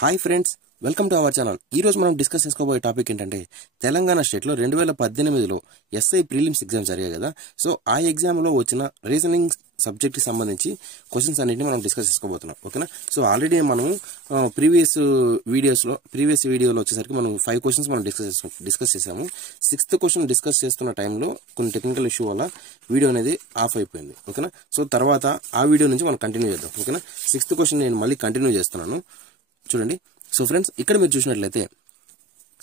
Hi friends, welcome to our channel. ఈ రోజు మనం డిస్కస్ చేసుకోబోయే టాపిక్ ఏంటంటే తెలంగాణ స్టేట్లో 2018లో ఎస్ఐ ప్రిలిమ్స్ ఎగ్జామ్ జరిగాయి కదా. సో ఆ ఎగ్జామ్లో వచ్చిన రీజనింగ్ సబ్జెక్ట్కి సంబంధించి క్వశ్చన్స్ అన్నింటినీ మనం డిస్కస్ చేసుకోబోతున్నాం. ఓకేనా. సో ఆల్రెడీ మనము ప్రీవియస్ వీడియోలో వచ్చేసరికి మనం 5 క్వశ్చన్స్ మనం డిస్కస్ చేసాము. 6th క్వశ్చన్ డిస్కస్ చేస్తున్న టైంలో కొన్ని టెక్నికల్ ఇష్యూ వల్ల వీడియో అనేది ఆఫ్ అయిపోయింది. ఓకేనా. సో తర్వాత ఆ వీడియో నుంచి మనం కంటిన్యూ చేద్దాం. ఓకేనా. 6th క్వశ్చన్ నేను మళ్ళీ కంటిన్యూ చేస్తున్నాను, చూడండి. సో ఫ్రెండ్స్, ఇక్కడ మీరు చూసినట్లయితే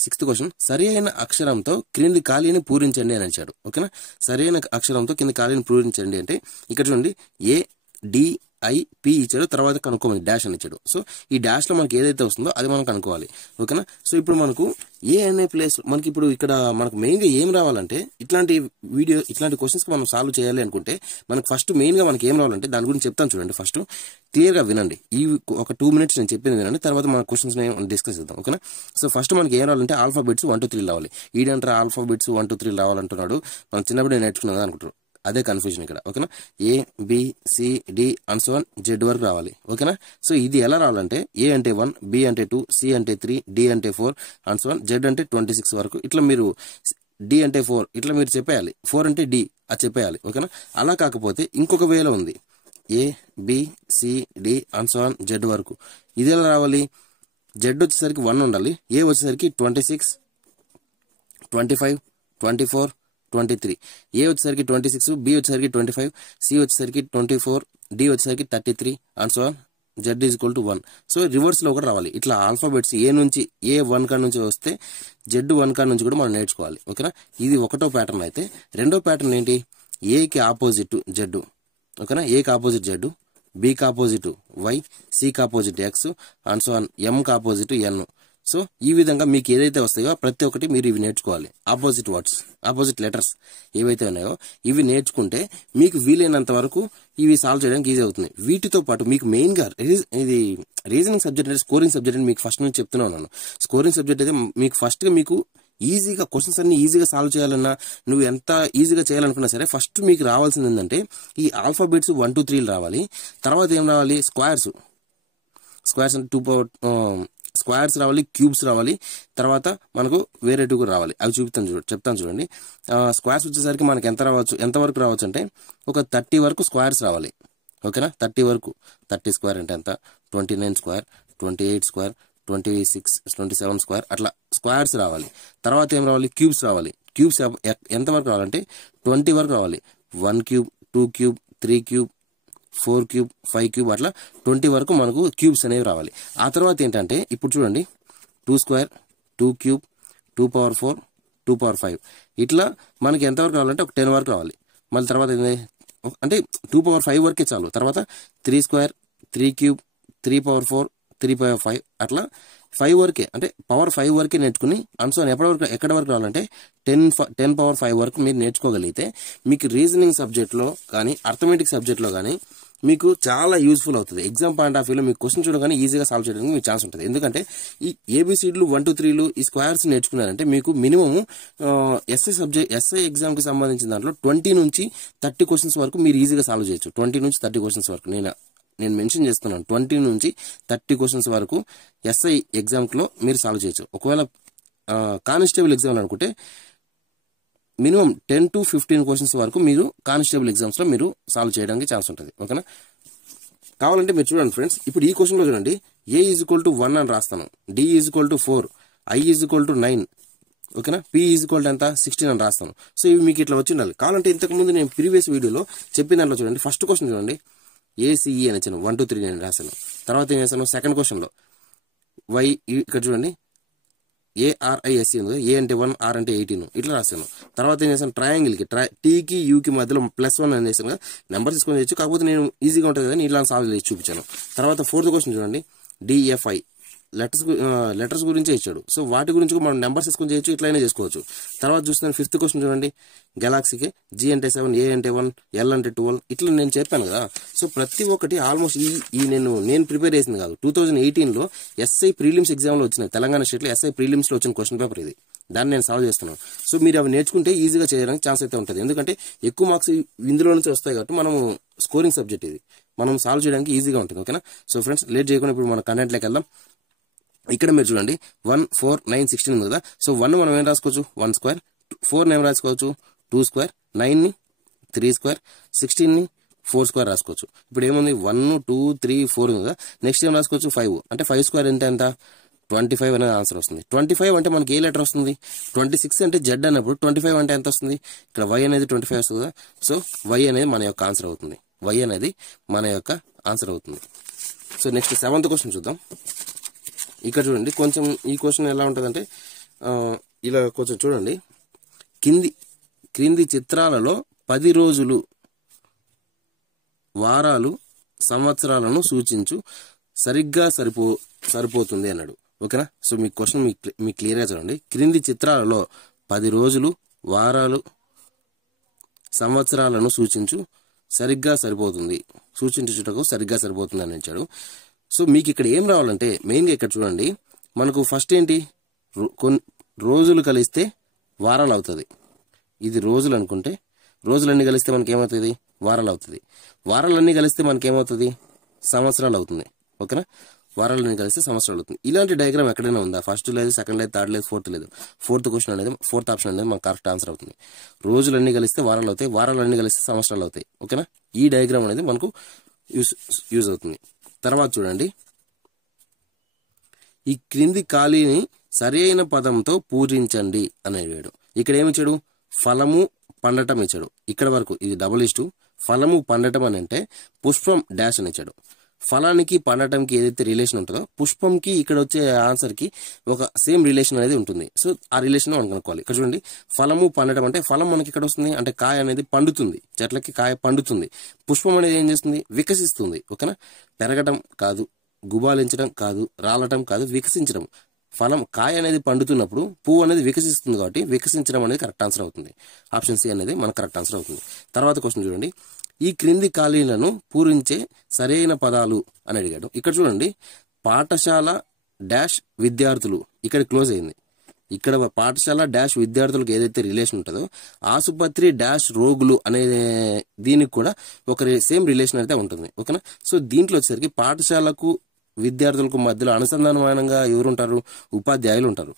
6th క్వశ్చన్, సరి అయిన అక్షరంతో క్రింది ఖాళీని పూరించండి అని ఇచ్చాడు. ఓకేనా. సరి అయిన అక్షరంతో కింది ఖాళీని పూరించండి అంటే ఇక్కడ చూడండి, ADIP ఇచ్చాడు, తర్వాత కనుక్కోమని డాష్ అని ఇచ్చాడు. సో ఈ డాష్ లో మనకి ఏదైతే వస్తుందో అది మనం కనుక్కోవాలి. ఓకేనా. సో ఇప్పుడు మనకు ఏ అనే ప్లేస్ మనకి ఇప్పుడు ఇక్కడ మనకు మెయిన్ గా ఏం రావాలంటే ఇట్లాంటి క్వశ్చన్స్ మనం సాల్వ్ చేయాలి అనుకుంటే మనకు ఫస్ట్ మెయిన్ గా మనకి ఏం రావాలంటే దాని గురించి చెప్తాను చూడండి. ఫస్ట్ క్లియర్ గా వినండి, ఈ ఒక 2 minutes నేను చెప్పింది వినండి, తర్వాత మన క్వశ్చన్స్ డిస్కస్ చేద్దాం. ఓకేనా. సో ఫస్ట్ మనకి ఏం రావాలంటే ఆల్ఫాబెట్స్ 1 2 3 రావాలి. ఈడంటారా ఆల్ఫాబెట్స్ 1 2 3 రావాలంటున్నాడు. మనం చిన్నప్పుడు నేర్చుకున్నదా అనుకుంటారు, అదే కన్ఫ్యూజన్ ఇక్కడ. ఓకేనా. ABCD and so on Z వరకు రావాలి. ఓకేనా. సో ఇది ఎలా రావాలంటే A అంటే 1, B అంటే 2, C అంటే 3, D అంటే 4 అండ్ సో ఆన్ Z అంటే 26 వరకు. ఇట్లా మీరు D అంటే 4 ఇట్లా మీరు చెప్పేయాలి, 4 అంటే D అది చెప్పేయాలి. ఓకేనా. అలా కాకపోతే ఇంకొక వేలో ఉంది, ABCD and so on Z వరకు. ఇది ఎలా రావాలి? Z వచ్చేసరికి 1 ఉండాలి, A వచ్చేసరికి 26, 25, 24, 23, A వచ్చేసరికి 26, B వచ్చేసరికి 25, C వచ్చేసరికి 24, D వచ్చేసరికి 33 and so on Z is equal to 1. So reverse లో కూడా రావాలి. ఇట్లా ఆల్ఫాబెట్స్ A 1 కాడ నుంచి వస్తే Z 1 కాడ నుంచి కూడా మనం నేర్చుకోవాలి. ఓకేనా. ఇది ఒకటో ప్యాటర్న్. అయితే రెండో ప్యాటర్న్ ఏంటి? A కి ఆపోజిట్ Z. ఓకేనా. A కి ఆపోజిట్ Z, B కి ఆపోజిట్ Y, C కి opposite X and so on M కి ఆపోజిట్ N. సో ఈ విధంగా మీకు ఏదైతే వస్తాయో ప్రతి ఒక్కటి మీరు ఇవి నేర్చుకోవాలి. ఆపోజిట్ వర్డ్స్, ఆపోజిట్ లెటర్స్ ఏవైతే ఉన్నాయో ఇవి నేర్చుకుంటే మీకు వీలైనంత వరకు ఇవి సాల్వ్ చేయడానికి ఈజీ అవుతుంది. వీటితో పాటు మీకు మెయిన్ గా ఇది రీజనింగ్ సబ్జెక్ట్ అంటే స్కోరింగ్ సబ్జెక్ట్ అని మీకు ఫస్ట్ నుంచి చెప్తూనే ఉన్నాను. స్కోరింగ్ సబ్జెక్ట్ అయితే మీకు ఫస్ట్ గా మీకు ఈజీగా క్వశ్చన్స్ అన్ని ఈజీగా సాల్వ్ చేయాలన్నా, నువ్వు ఎంత ఈజీగా చేయాలనుకున్నా సరే ఫస్ట్ మీకు రావాల్సింది ఏంటంటే ఈ ఆల్ఫాబెట్స్ 1 2 3 రావాలి. తర్వాత ఏం రావాలి? స్క్వేర్స్ అంటే 2 power స్క్వేర్స్ రావాలి, క్యూబ్స్ రావాలి, తర్వాత మనకు వేరే 2 కూడా రావాలి. అవి చెప్తాను చూడండి. స్క్వేర్స్ వచ్చేసరికి మనకి ఎంతవరకు రావచ్చు అంటే ఒక 30 వరకు స్క్వేర్స్ రావాలి. ఓకేనా. 30 వరకు. 30 స్క్వేర్ అంటే ఎంత? 29 స్క్వేర్, 28 స్క్వేర్, 26, 27 స్క్వేర్, అట్లా స్క్వేర్స్ రావాలి. తర్వాత ఏం రావాలి? క్యూబ్స్ రావాలి. క్యూబ్స్ ఎంతవరకు రావాలంటే 20 వరకు రావాలి. 1 cube, 2 cube, 3 cube, 4 cube, 5 cube, అట్లా 20 వరకు మనకు క్యూబ్స్ అనేవి రావాలి. ఆ తర్వాత ఏంటంటే ఇప్పుడు చూడండి, 2 స్క్వేర్, 2 క్యూబ్, 2 power 4, 2 power 5, ఇట్లా మనకి ఎంతవరకు రావాలంటే ఒక 10 వరకు రావాలి. మళ్ళీ తర్వాత అంటే 2 power 5 వరకే చాలు. తర్వాత 3 స్క్వేర్, 3 క్యూబ్, 3 power 4, 3 power 5, అట్లా 5 వరకే, అంటే పవర్ 5 వరకే నేర్చుకుని అండ్ సో ఎక్కడ వరకు రావాలంటే 10 power 5 వరకు మీరు నేర్చుకోగలిగితే మీకు రీజనింగ్ సబ్జెక్ట్లో కానీ అర్థమెటిక్ సబ్జెక్ట్లో కానీ మీకు చాలా యూస్ఫుల్ అవుతుంది. ఎగ్జామ్ పాయింట్ ఆఫ్ వ్యూలో మీకు క్వశ్చన్ చూడగానే ఈజీగా సాల్వ్ చేయడానికి మీకు ఛాన్స్ ఉంటుంది. ఎందుకంటే ఈ ABCDలు 1 2 3లు ఈ స్క్వేర్స్ నేర్చుకున్నారంటే మీకు మినిమం ఎస్ఐ ఎగ్జామ్ కి సంబంధించిన దాంట్లో 20 నుంచి 30 క్వశ్చన్స్ వరకు మీరు ఈజీగా సాల్వ్ చేయొచ్చు. 20 నుంచి 30 క్వశ్చన్స్ వరకు నేను మెన్షన్ చేస్తున్నాను. 20 నుంచి 30 క్వశ్చన్స్ వరకు ఎస్ఐ ఎగ్జామ్ లో మీరు సాల్వ్ చేయొచ్చు. ఒకవేళ కానిస్టేబుల్ ఎగ్జామ్ అనుకుంటే మినిమం 10 to 15 క్వశ్చన్స్ వరకు మీరు కానిస్టేబుల్ ఎగ్జామ్స్ లో మీరు సాల్వ్ చేయడానికి ఛాన్స్ ఉంటుంది. ఓకేనా. కావాలంటే మీరు చూడండి ఫ్రెండ్స్, ఇప్పుడు ఈ క్వశ్చన్ లో చూడండి, A ఈజ్ ఈక్వల్ టు 1 అని రాస్తాను, D is equal to 4, I is equal to 9, ఓకేనా, P ఈజ్ ఈక్వల్ టు ఎంత 16 అని రాస్తాను. సో ఇవి మీకు ఇట్లా వచ్చి ఉండాలి. కావాలంటే ఇంతకుముందు నేను ప్రీవియస్ వీడియోలో చెప్పిన దాంట్లో చూడండి, ఫస్ట్ క్వశ్చన్ చూడండి, ACE అని ఇచ్చాను, 1 2 3 నేను రాశాను. తర్వాత ఏం చేశాను? సెకండ్ క్వశ్చన్ లో Y ఇక్కడ చూడండి, ARISC ఉంది, A అంటే 1, R అంటే 18, ఇట్లా రాశాను. తర్వాత ఏం చేశాను? ట్రయాంగిల్ కి T కి U కి మధ్యలో +1 అని చేశాను. నెంబర్ తీసుకొని చేయొచ్చు, కాకపోతే నేను ఈజీగా ఉంటుంది కదా ఇట్లా సాల్వ్ చేసి చూపించాను. తర్వాత 4th క్వశ్చన్ చూడండి, DFI లెటర్స్ గురించే ఇచ్చాడు. సో వాటి గురించి మనం నెంబర్స్ తీసుకొని చేయొచ్చు, ఇట్లయినా చేసుకోవచ్చు. తర్వాత చూస్తున్నాను 5th క్వశ్చన్ చూడండి, గెలాక్సీకి G అంటే 7, A అంటే 1, L అంటే 12, ఇట్లా నేను చెప్పాను కదా. సో ప్రతి ఒక్కటి ఆల్మోస్ట్ నేను ప్రిపేర్ చేసింది కాదు, 2018లో ఎస్ఐ ప్రీలిమ్స్ ఎగ్జామ్ లో వచ్చిన తెలంగాణ స్టేట్ లో ఎస్ఐ ప్రీలిమ్స్ లో వచ్చిన క్వశ్చన్ పేపర్ ఇది. దాన్ని నేను సాల్వ్ చేస్తున్నాను. సో మీరు అవి నేర్చుకుంటే ఈజీగా చేయడానికి ఛాన్స్ అయితే ఉంటుంది. ఎందుకంటే ఎక్కువ మార్క్స్ ఇందులో నుంచి వస్తాయి కాబట్టి మనము స్కోరింగ్ సబ్జెక్ట్ ఇది, మనం సాల్వ్ చేయడానికి ఈజీగా ఉంటుంది. ఓకేనా. సో ఫ్రెండ్స్, లేట్ చేయకుండా ఇప్పుడు మన కంటెంట్లోకి వెళ్దాం. ఇక్కడ మీరు చూడండి 1 4 9 16 ఉంది కదా. సో 1 మనం ఏం రాసుకోవచ్చు 1 స్క్వేర్, 4 ఏం రాసుకోవచ్చు 2 స్క్వేర్, 9 ని 3 స్క్వేర్, 16 ని 4 స్క్వేర్ రాసుకోవచ్చు. ఇప్పుడు ఏముంది 1 2 3 4 ఉంది కదా. నెక్స్ట్ ఏం రాసుకోవచ్చు 5 అంటే 5 స్క్వేర్ అంటే ఎంత 25 అనేది ఆన్సర్ వస్తుంది. 25 అంటే మనకి ఏ లెటర్ వస్తుంది 26 అంటే జెడ్ అన్నప్పుడు 25 అంటే ఎంత వస్తుంది ఇక్కడ వై అనేది 25 వస్తుంది కదా. సో వై అనేది మన యొక్క ఆన్సర్ అవుతుంది. వై అనేది మన యొక్క ఆన్సర్ అవుతుంది. సో నెక్స్ట్ 7th క్వశ్చన్ చూద్దాం. ఇక్కడ చూడండి కొంచెం ఈ క్వశ్చన్ ఎలా ఉంటుందంటే ఇలా కొంచెం చూడండి. క్రింది చిత్రాలలో 10 రోజులు, వారాలు, సంవత్సరాలను సూచించు సరిగ్గా సరిపోతుంది అన్నాడు. ఓకేనా. సో మీ క్వశ్చన్ మీకు క్లియర్గా చూడండి. క్రింది చిత్రాలలో 10 రోజులు, వారాలు, సంవత్సరాలను సూచించుటకు సరిగ్గా సరిపోతుంది అని ఇచ్చాడు. సో మీకు ఇక్కడ ఏం రావాలంటే మెయిన్గా ఇక్కడ చూడండి. మనకు ఫస్ట్ ఏంటి రోజులు కలిస్తే వారాలు అవుతుంది. ఇది రోజులు అనుకుంటే రోజులన్నీ కలిస్తే మనకి ఏమవుతుంది వారాలు అవుతుంది. వారాలన్నీ కలిస్తే మనకి ఏమవుతుంది సంవత్సరాలు అవుతుంది. ఓకేనా. వారాలన్నీ కలిస్తే సంవత్సరాలు అవుతుంది. ఇలాంటి డయాగ్రామ్ ఎక్కడైనా ఉందా? ఫస్ట్ లేదు, సెకండ్ లేదు, థర్డ్ లేదు, ఫోర్త్ లేదు. ఫోర్త్ ఆప్షన్ అనేది మనకు కరెక్ట్ ఆన్సర్ అవుతుంది. రోజులన్నీ కలిస్తే వారాలు అవుతాయి, వారాలన్నీ కలిస్తే సంవత్సరాలు అవుతాయి. ఓకేనా. ఈ డయాగ్రామ్ అనేది మనకు యూజ్ అవుతుంది. తర్వాత చూడండి, ఈ క్రింది ఖాళీని సరైన పదంతో పూరించండి అని అడిగాడు. ఇక్కడ ఏమి ఇచ్చాడు ఫలము పండటం ఇచ్చాడు. ఇక్కడ వరకు ఇది 2:, ఫలము పండటం అని అంటే పుష్పం డాష్ అని ఇచ్చాడు. ఫలానికి పండటంకి ఏదైతే రిలేషన్ ఉంటుందో పుష్పంకి ఇక్కడ వచ్చే ఆన్సర్ కి ఒక సేమ్ రిలేషన్ అనేది ఉంటుంది. సో ఆ రిలేషన్ మనం కనుక్కోవాలి. ఇక్కడ చూడండి ఫలము పండటం అంటే ఫలం మనకి ఇక్కడ వస్తుంది అంటే కాయ అనేది పండుతుంది, చెట్లకి కాయ పండుతుంది. పుష్పం అనేది ఏం చేస్తుంది వికసిస్తుంది. ఓకేనా. పెరగటం కాదు, గుబాలించడం కాదు, రాలటం కాదు, వికసించడం. ఫలం కాయ అనేది పండుతున్నప్పుడు పువ్వు అనేది వికసిస్తుంది కాబట్టి వికసించడం అనేది కరెక్ట్ ఆన్సర్ అవుతుంది. ఆప్షన్ సి అనేది మన కరెక్ట్ ఆన్సర్ అవుతుంది. తర్వాత క్వశ్చన్ చూడండి, ఈ క్రింది ఖాళీలను పూరించే సరైన పదాలు అని అడిగాడు. ఇక్కడ చూడండి పాఠశాల డాష్ విద్యార్థులు ఇక్కడ క్లోజ్ అయింది. ఇక్కడ పాఠశాల డాష్ విద్యార్థులకు ఏదైతే రిలేషన్ ఉంటుందో ఆసుపత్రి డాష్ రోగులు అనే దీనికి కూడా ఒక సేమ్ రిలేషన్ అయితే ఉంటుంది. ఓకేనా. సో దీంట్లో వచ్చేసరికి పాఠశాలకు విద్యార్థులకు మధ్యలో అనుసంధానమైనంగా ఎవరు ఉంటారు ఉపాధ్యాయులు ఉంటారు.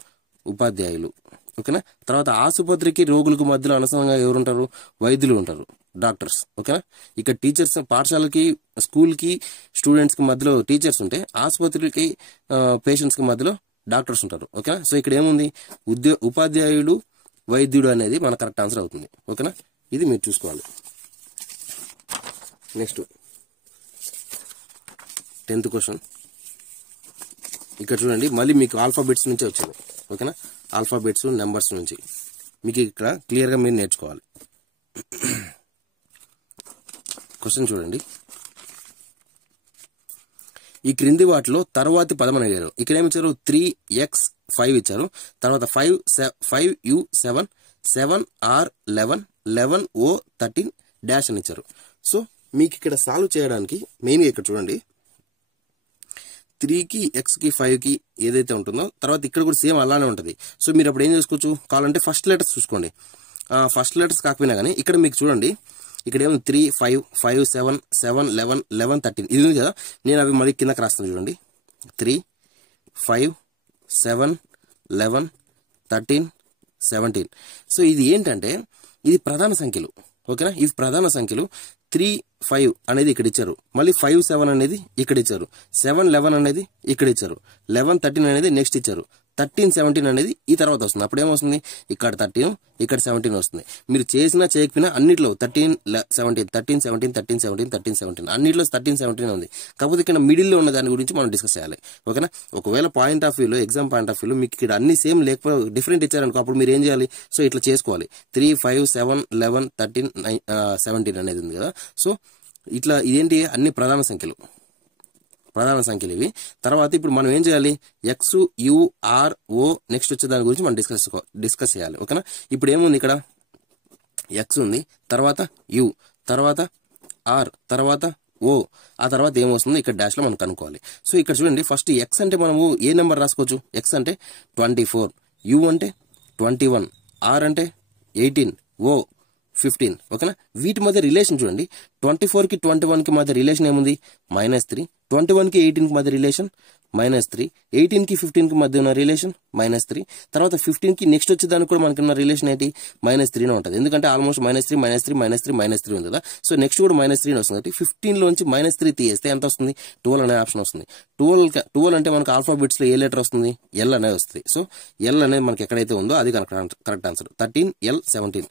ఓకేనా. తర్వాత ఆసుపత్రికి రోగులకు మధ్యలో అనుసంధానంగా ఎవరు ఉంటారు వైద్యులు ఉంటారు, డాక్టర్స్. ఓకేనా. ఇక్కడ టీచర్స్ పాఠశాలకి స్కూల్కి స్టూడెంట్స్కి మధ్యలో టీచర్స్ ఉంటే ఆసుపత్రికి పేషెంట్స్కి మధ్యలో డాక్టర్స్ ఉంటారు. ఓకేనా. సో ఇక్కడ ఏముంది ఉపాధ్యాయుడు వైద్యుడు అనేది మన కరెక్ట్ ఆన్సర్ అవుతుంది. ఓకేనా. ఇది మీరు చూసుకోవాలి. Next 10th question. ఇక్కడ చూడండి మళ్ళీ మీకు ఆల్ఫాబెట్స్ నుంచి వచ్చింది. ఓకేనా. ఆల్ఫాబెట్స్ నెంబర్స్ నుంచి మీకు ఇక్కడ క్లియర్గా మీరు నేర్చుకోవాలి. క్వశ్చన్ చూడండి, ఈ క్రింది వాటిలో తర్వాతి పదం అని అడిగారు. ఇక్కడ ఏమి ఇచ్చారు 3x5 ఇచ్చారు. తర్వాత 5u7 7r11 11o13 డాష్ అని ఇచ్చారు. సో మీకు ఇక్కడ సాల్వ్ చేయడానికి మెయిన్గా ఇక్కడ చూడండి 3కి xకి 5కి ఏదైతే ఉంటుందో తర్వాత ఇక్కడ కూడా సేమ్ అలానే ఉంటుంది. సో మీరు అప్పుడు ఏం చేసుకోవచ్చు కావాలంటే ఫస్ట్ లెటర్స్ చూసుకోండి. ఫస్ట్ లెటర్స్ కాకపోయినా కానీ ఇక్కడ మీకు చూడండి ఇక్కడ ఏమో 3 5 5 7 7 11 11 13 ఇది ఉంది కదా. నేను అవి మళ్ళీ కిందకి రాస్తాను చూడండి 3 5 7 11 13 17. సో ఇది ఏంటంటే ఇది ప్రధాన సంఖ్యలు. ఓకేనా. ఇవి ప్రధాన సంఖ్యలు. 3 5 అనేది ఇక్కడ ఇచ్చారు, మళ్ళీ 5 7 అనేది ఇక్కడ ఇచ్చారు, 7 11 అనేది ఇక్కడ ఇచ్చారు, 11 13 అనేది నెక్స్ట్ ఇచ్చారు, 13 17 అనేది ఈ తర్వాత వస్తుంది. అప్పుడు ఏమొస్తుంది ఇక్కడ 13 ఇక్కడ 17 వస్తుంది. మీరు చేసినా చేయకపోయినా అన్నిట్లో 13 17 13 17 13 17 13 17 అన్నిట్లో 13 17 ఉంది. కాకపోతే ఇక్కడ మిడిల్లో ఉన్న దాని గురించి మనం డిస్కస్ చేయాలి. ఓకేనా. ఒకవేళ పాయింట్ ఆఫ్ వ్యూలో ఎగ్జామ్ పాయింట్ ఆఫ్ వ్యూలో మీకు ఇక్కడ అన్ని సేమ్ లేకపోతే డిఫరెంట్ ఇచ్చారనుకో అప్పుడు మీరు ఏం చేయాలి సో ఇట్లా చేసుకోవాలి. 3 5 7 11 13 17 అనేది ఉంది కదా. సో ఇట్లా ఇదేంటి అన్ని ప్రధాన సంఖ్యలు ఇవి. తర్వాత ఇప్పుడు మనం ఏం చేయాలి X U R O next వచ్చే దాని గురించి మనం డిస్కస్ చేయాలి. ఓకేనా. ఇప్పుడు ఏముంది ఇక్కడ ఎక్స్ ఉంది, తర్వాత యు, తర్వాత ఆర్, తర్వాత ఓ, ఆ తర్వాత ఏమొస్తుంది ఇక్కడ డాష్ లో మనం కనుక్కోవాలి. సో ఇక్కడ చూడండి ఫస్ట్ ఎక్స్ అంటే మనము ఏ నెంబర్ రాసుకోవచ్చు. ఎక్స్ అంటే 24, యు అంటే 21, ఆర్ అంటే 18, ఓ 15. ఓకేనా. వీటి మధ్య రిలేషన్ చూడండి 24కి 21కి మధ్య రిలేషన్ ఏముంది -3, 21కి 18కి మధ్య రిలేషన్ -3, 18 కి 15 కి మధ్య ఉన్న రిలేషన్ -3, తర్వాత 15 కి నెక్స్ట్ వచ్చే దానికి కూడా మనకి ఉన్న రిలేషన్ ఏంటి -3 ఉంటుంది. ఎందుకంటే ఆల్మోస్ట్ -3, -3, -3, -3 ఉంది కదా. సో నెక్స్ట్ కూడా -3 వస్తుంది కాబట్టి 15 లోంచి -3 తీస్తే ఎంత వస్తుంది? 12 అనే ఆప్షన్ వస్తుంది. 12 అంటే మనకు ఆల్ఫాబెట్స్ లో ఏ లెటర్ వస్తుంది? ఎల్ అనేది వస్తుంది. సో ఎల్ అనేది మనకి ఎక్కడైతే ఉందో అది కరెక్ట్ ఆన్సర్. 13L17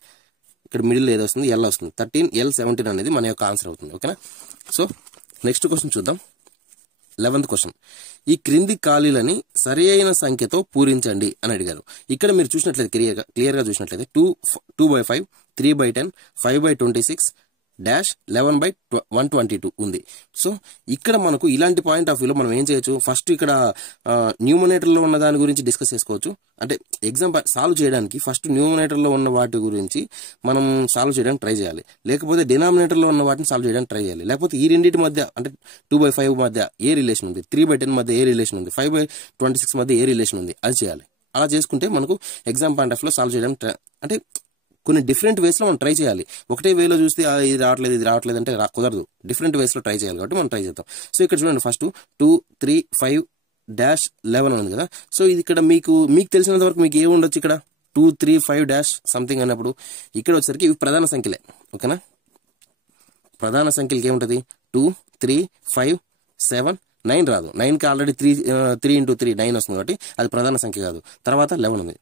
ఇక్కడ మిడిల్ ఏదో వస్తుంది? ఎల్ వస్తుంది. 13L17 అనేది మన యొక్క ఆన్సర్ అవుతుంది. ఓకేనా. సో నెక్స్ట్ క్వశ్చన్ చూద్దాం. 11th question. ఈ క్రింది ఖాళీలని సరి అయిన సంఖ్యతో పూరించండి అని అడిగారు. ఇక్కడ మీరు చూసినట్లయితే క్లియర్ గా చూసినట్లయితే 2/5, 3/10, 5/26 -11/122 ఉంది. సో ఇక్కడ మనకు ఇలాంటి పాయింట్ ఆఫ్ వ్యూలో మనం ఏం చేయొచ్చు? ఫస్ట్ ఇక్కడ న్యూమరేటర్ లో ఉన్న దాని గురించి డిస్కస్ చేసుకోవచ్చు. అంటే ఎగ్జామ్ సాల్వ్ చేయడానికి ఫస్ట్ న్యూమరేటర్ లో ఉన్న వాటి గురించి మనం సాల్వ్ చేయడానికి ట్రై చేయాలి. లేకపోతే డినామినేటర్ లో ఉన్న వాటిని సాల్వ్ చేయడానికి ట్రై చేయాలి. లేకపోతే ఈ రెండింటి మధ్య అంటే 2/5 మధ్య ఏ రిలేషన్ ఉంది, 3/10 మధ్య ఏ రిలేషన్ ఉంది, 5/26 మధ్య ఏ రిలేషన్ ఉంది, అది చేయాలి. అలా చేసుకుంటే మనకు ఎగ్జామ్ పాయింట్ ఆఫ్ లో సాల్వ్ చేయడానికి అంటే కొన్ని డిఫరెంట్ వేస్ లో మనం ట్రై చేయాలి. ఒకటే వేలో చూస్తే ఇది రావట్లేదు అంటే కుదరదు. డిఫరెంట్ వేస్ లో ట్రై చేయాలి కాబట్టి మనం ట్రై చేద్దాం. సో ఇక్కడ చూడండి ఫస్ట్ 2, 3, 5-11 ఉంది కదా. సో ఇది ఇక్కడ మీకు తెలిసినంత వరకు మీకు ఏమి ఉండొచ్చు? ఇక్కడ 2, 3, 5 సంథింగ్ అన్నప్పుడు ఇక్కడ వచ్చేసరికి ఇవి ప్రధాన సంఖ్యలే. ఓకేనా. ప్రధాన సంఖ్యలకి ఏముంటది? 2, 3, 5, 7, 9 రాదు. 9కి ఆల్రెడీ 3 × 3 9 వస్తుంది కాబట్టి అది ప్రధాన సంఖ్య కాదు. తర్వాత 11 ఉంది.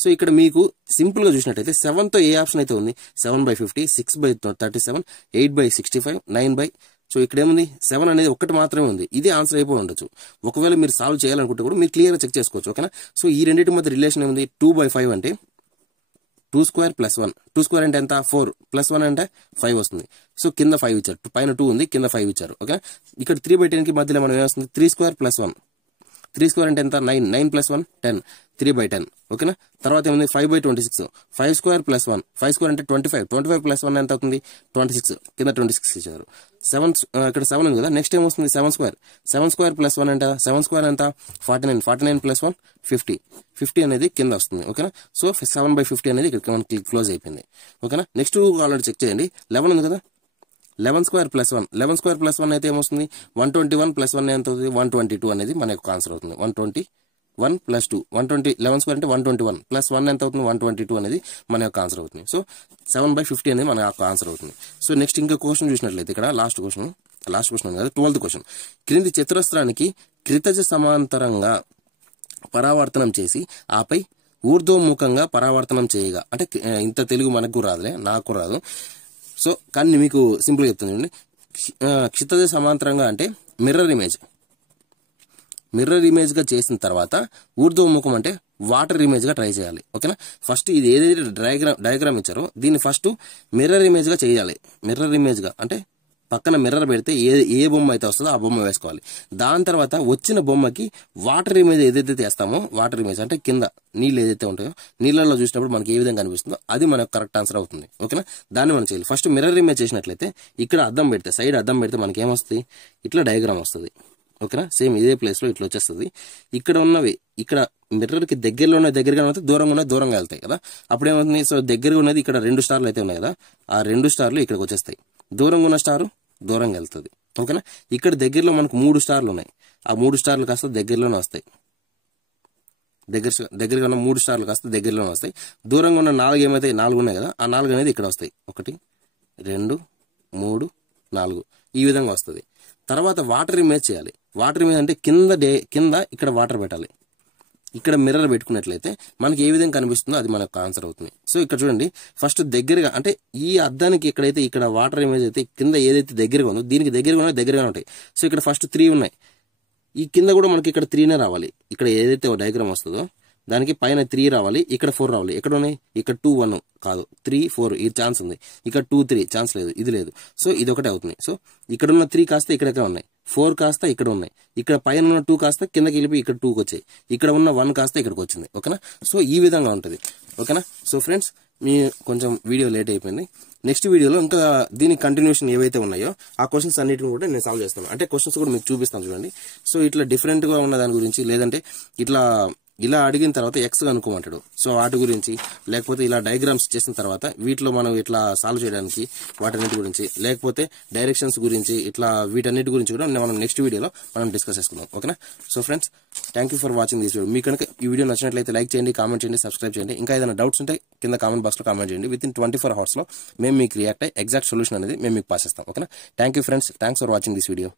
సో ఇక్కడ మీకు సింపుల్ గా చూసినట్టయితే 7 తో ఏ ఆప్షన్ అయితే ఉంది? 7/50, 6/37, 8/65, 9 సో ఇక్కడ ఏముంది? 7 అనేది ఒక్కటి మాత్రమే ఉంది. ఇది ఆన్సర్ అయిపోయి ఉండొచ్చు. ఒకవేళ మీరు సాల్వ్ చేయాలనుకుంటే కూడా మీరు క్లియర్ గా చెక్ చేసుకోవచ్చు. ఓకేనా. సో ఈ రెండింటి మధ్య రిలేషన్ ఏముంది? 2/5 అంటే 2² + 1. 2² అంటే ఎంత? 4 + 1 అంటే 5 వస్తుంది. సో కింద 5 ఇచ్చారు. పైన 2 ఉంది, కింద 5 ఇచ్చారు. ఓకే. ఇక్కడ 3/10 కి మధ్యలో మనం ఏమొస్తుంది? 3² + 1. 3² అంటే ఎంత? 9. 9 + 1 10. 3/10. ఓకేనా. తర్వాత ఏముంది? 5/26. 5² + 1. 5² అంటే 25. 25 + 1 ఎంత అవుతుంది? 26. కింద 26 ఇచ్చారు. 7 ఇక్కడ 7 ఉంది కదా. నెక్స్ట్ ఏమొస్తుంది? 7² 7² + 1 అంటే 7² ఎంత? 49. 49 + 1 50. 50 అనేది కింద వస్తుంది. ఓకేనా. సో 7/50 అనేది ఇక్కడ మనకి క్లోజ్ అయిపోయింది. ఓకేనా. నెక్స్ట్ ఆల్రెడీ చెక్ చేయండి. 11 ఉంది కదా. 11² + 1. 11² + 1 అయితే ఏమొస్తుంది? 121 + 1 ఎంత అవుతుంది? 122 అనేది మన యొక్క ఆన్సర్ అవుతుంది. 121 + 2. 11² అంటే 121 + 1 ఎంత అవుతుంది? 122 అనేది మన యొక్క ఆన్సర్ అవుతుంది. సో 7/50 అనేది మన యొక్క ఆన్సర్ అవుతుంది. సో నెక్స్ట్ ఇంకా క్వశ్చన్ చూసినట్లయితే ఇక్కడ లాస్ట్ క్వశ్చన్ ఉంది కదా. 12th question. క్రింది చతురస్రానికి త్రిభుజ సమాంతరంగా పరావర్తనం చేసి ఆపై ఊర్ధ్వముఖంగా పరావర్తనం చేయగా. అంటే ఇంత తెలుగు మనకు రాదులే, నాకు రాదు. సో కానీ మీకు సింపుల్ గా చెప్తుంది చూడండి. క్షితిజ సమాంతరంగా అంటే మిర్రర్ ఇమేజ్ గా చేసిన తర్వాత ఊర్ధ్వముఖం అంటే వాటర్ ఇమేజ్ గా ట్రై చేయాలి. ఓకేనా. ఫస్ట్ ఇది ఏదైతే డయాగ్రామ్ ఇచ్చారో దీన్ని ఫస్ట్ మిర్రర్ ఇమేజ్ గా చేయాలి. మిర్రర్ ఇమేజ్ గా అంటే పక్కన మిర్రర్ పెడితే ఏ బొమ్మ అయితే వస్తుందో ఆ బొమ్మ వేసుకోవాలి. దాని తర్వాత వచ్చిన బొమ్మకి వాటర్ ఇమేజ్ ఏదైతే చేస్తామో, వాటర్ ఇమేజ్ అంటే కింద నీళ్ళు ఏదైతే ఉంటాయో నీళ్ళలో చూసినప్పుడు మనకి ఏ విధంగా కనిపిస్తుందో అది మనకు కరెక్ట్ ఆన్సర్ అవుతుంది. ఓకేనా. దాన్ని మనం చేయాలి. ఫస్ట్ మిర్రర్ ఇమేజ్ చేసినట్లయితే ఇక్కడ అద్దం పెడితే, సైడ్ అద్దం పెడితే మనకి ఏమొస్తుంది? ఇట్లా డయాగ్రామ్ వస్తుంది. ఓకేనా. సేమ్ ఇదే ప్లేస్ లో ఇట్లా వచ్చేస్తుంది. ఇక్కడ ఉన్నవి ఇక్కడ మిర్రర్ కి దగ్గరగా ఉన్నది, దూరంగా వెళ్తాయి కదా. అప్పుడు ఏమవుతుంది? సో దగ్గరగా ఉన్నది ఇక్కడ 2 స్టార్లు అయితే ఉన్నాయి కదా. ఆ 2 స్టార్లు ఇక్కడికి వచ్చేస్తాయి. దూరంగా ఉన్న స్టారు దూరంగా వెళ్తుంది. ఓకేనా. ఇక్కడ దగ్గరలో మనకు 3 స్టార్లు ఉన్నాయి. ఆ 3 స్టార్లు కాస్త దగ్గరలోనే వస్తాయి. దగ్గరగా ఉన్న 3 స్టార్లు కాస్త దగ్గరలోనే వస్తాయి. దూరంగా ఉన్న 4 ఏమైతే 4 ఉన్నాయి కదా, ఆ 4 అనేది ఇక్కడ వస్తాయి. 1, 2, 3, 4 ఈ విధంగా వస్తుంది. తర్వాత వాటర్ ఇమేజ్ చేయాలి. వాటర్ ఇమేజ్ అంటే కింద ఇక్కడ వాటర్ పెట్టాలి. ఇక్కడ మిర్రర్ పెట్టుకున్నట్లయితే మనకి ఏ విధంగా కనిపిస్తుందో అది మనకు ఆన్సర్ అవుతుంది. సో ఇక్కడ చూడండి ఫస్ట్ దగ్గరగా అంటే ఈ అద్దానికి ఎక్కడైతే ఇక్కడ వాటర్ ఇమేజ్ అయితే కింద ఏదైతే దగ్గరగా ఉందో దీనికి దగ్గరగా ఉంటాయి. సో ఇక్కడ ఫస్ట్ 3 ఉన్నాయి. ఈ కింద కూడా మనకి ఇక్కడ 3నే రావాలి. ఇక్కడ ఏదైతే డయాగ్రామ్ వస్తుందో దానికి పైన 3 రావాలి, ఇక్కడ 4 రావాలి. ఎక్కడ ఉన్నాయి? ఇక్కడ 2 1 కాదు, 3 4 ఈ ఛాన్స్ ఉంది. ఇక్కడ 2 3 ఛాన్స్ లేదు, ఇది లేదు. సో ఇది ఒకటే అవుతుంది. సో ఇక్కడ ఉన్న 3 కాస్త ఇక్కడెక్కడ ఉన్నాయి, 4 కాస్త ఇక్కడ ఉన్నాయి. ఇక్కడ పైన ఉన్న 2 కాస్త కిందకి వెళ్ళిపోయి ఇక్కడ 2కి వచ్చాయి. ఇక్కడ ఉన్న 1 కాస్త ఇక్కడికి వచ్చింది. ఓకేనా. సో ఈ విధంగా ఉంటుంది. ఓకేనా. సో ఫ్రెండ్స్ మీ కొంచెం వీడియో లేట్ అయిపోయింది. నెక్స్ట్ వీడియోలో ఇంకా దీని కంటిన్యూషన్ ఏవైతే ఉన్నాయో ఆ క్వశ్చన్స్ అన్నిటిని కూడా నేను సాల్వ్ చేస్తాను. అంటే క్వశ్చన్స్ కూడా మీకు చూపిస్తాను చూడండి. సో ఇట్లా డిఫరెంట్ గా ఉన్న దాని గురించి, లేదంటే ఇట్లా ఇలా అడిగిన తర్వాత ఎక్స్ కనుక్కోమంటాడు. సో వాటి గురించి, లేకపోతే ఇలా డయాగ్రామ్స్ చేసిన తర్వాత వీటిలో మనం ఇట్లా సాల్వ్ చేయడానికి వాటన్నిటి గురించి, లేకపోతే డైరెక్షన్స్ గురించి, ఇట్లా వీటన్నిటి గురించి కూడా మనం నెక్స్ట్ వీడియోలో మనం డిస్కస్ చేసుకుందాం. ఓకేనా? So friends, thank you for watching this video. మీకు కనుక ఈ వీడియో నచ్చినట్లయితే లైక్ చేయండి, కామెంట్ చేయండి, సబ్స్క్రైబ్ చేయండి. ఇంకా ఏదైనా డౌట్స్ ఉంటే కింద కామెంట్ బాక్స్లో కామెంట్ చేయండి. విత్ ఇన్ 24 hours లో మేము మీకు రియాక్ట్ అయ్యి ఎగ్జాక్ట్ సొల్యూషన్ అనేది మేము మీకు పాస్ చేస్తాం. ఓకేనా? Thank you friends, thanks for watching this video.